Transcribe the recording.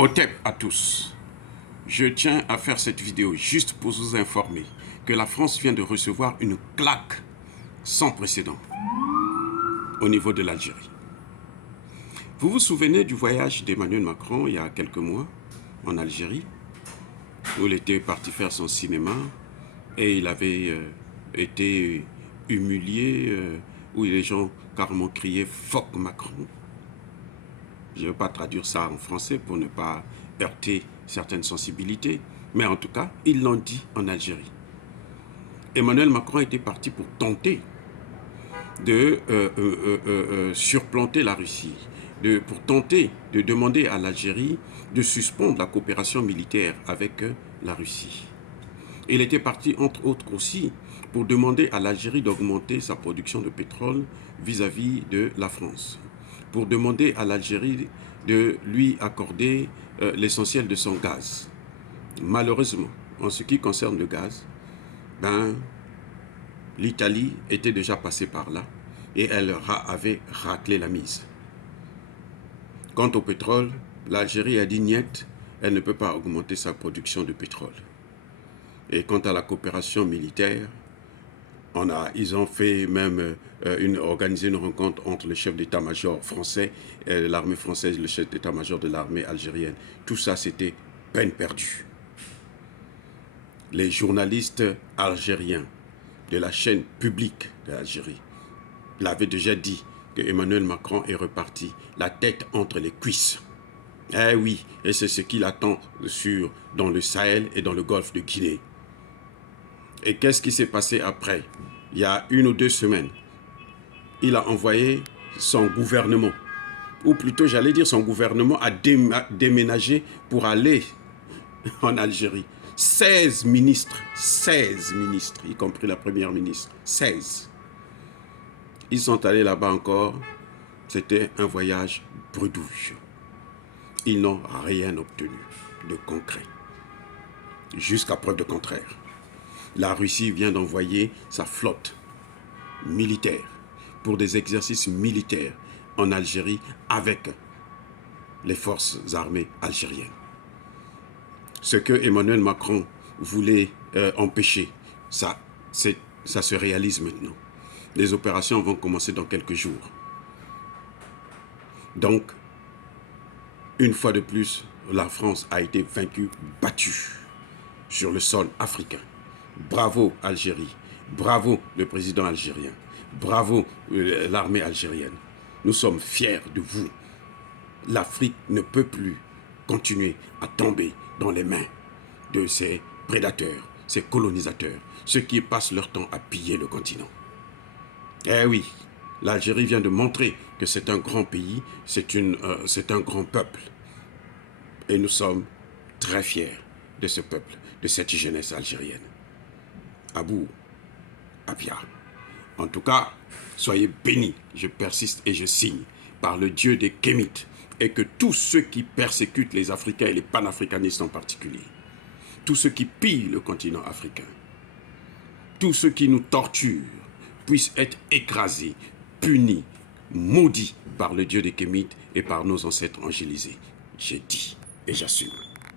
Otep à tous. Je tiens à faire cette vidéo juste pour vous informer que la France vient de recevoir une claque sans précédent au niveau de l'Algérie. Vous vous souvenez du voyage d'Emmanuel Macron il y a quelques mois en Algérie, où il était parti faire son cinéma et il avait été humilié, où les gens carrément criaient « Fuck Macron ». Je ne vais pas traduire ça en français pour ne pas heurter certaines sensibilités, mais en tout cas, ils l'ont dit en Algérie. Emmanuel Macron était parti pour tenter de surplanter la Russie, pour tenter de demander à l'Algérie de suspendre la coopération militaire avec la Russie. Il était parti, entre autres aussi, pour demander à l'Algérie d'augmenter sa production de pétrole vis-à-vis de la France, pour demander à l'Algérie de lui accorder l'essentiel de son gaz. Malheureusement, en ce qui concerne le gaz, l'Italie était déjà passée par là et elle avait raclé la mise. Quant au pétrole, l'Algérie a dit niet, elle ne peut pas augmenter sa production de pétrole. Et quant à la coopération militaire, ils ont fait même organisé une rencontre entre le chef d'état-major français, l'armée française, le chef d'état-major de l'armée algérienne. Tout ça, c'était peine perdue. Les journalistes algériens de la chaîne publique de l'Algérie l'avaient déjà dit que Emmanuel Macron est reparti la tête entre les cuisses. Eh oui, et c'est ce qu'il attend dans le Sahel et dans le golfe de Guinée. Et qu'est-ce qui s'est passé après? Il y a 1 ou 2 semaines, il a envoyé son gouvernement, ou plutôt j'allais dire son gouvernement a déménagé pour aller en Algérie. 16 ministres, y compris la première ministre, 16. Ils sont allés là-bas encore, c'était un voyage bredouille. Ils n'ont rien obtenu de concret, jusqu'à preuve de contraire. La Russie vient d'envoyer sa flotte militaire pour des exercices militaires en Algérie avec les forces armées algériennes. Ce que Emmanuel Macron voulait empêcher, ça se réalise maintenant. Les opérations vont commencer dans quelques jours. Donc, une fois de plus, la France a été vaincue, battue sur le sol africain. Bravo Algérie, bravo le président algérien, bravo l'armée algérienne. Nous sommes fiers de vous. L'Afrique ne peut plus continuer à tomber dans les mains de ces prédateurs, ces colonisateurs, ceux qui passent leur temps à piller le continent. Eh oui, l'Algérie vient de montrer que c'est un grand pays, c'est un grand peuple. Et nous sommes très fiers de ce peuple, de cette jeunesse algérienne. Abou, Abia. En tout cas, soyez bénis, je persiste et je signe, par le Dieu des Kémites, et que tous ceux qui persécutent les Africains et les panafricanistes en particulier, tous ceux qui pillent le continent africain, tous ceux qui nous torturent, puissent être écrasés, punis, maudits par le Dieu des Kémites et par nos ancêtres angélisés. J'ai dit et j'assume.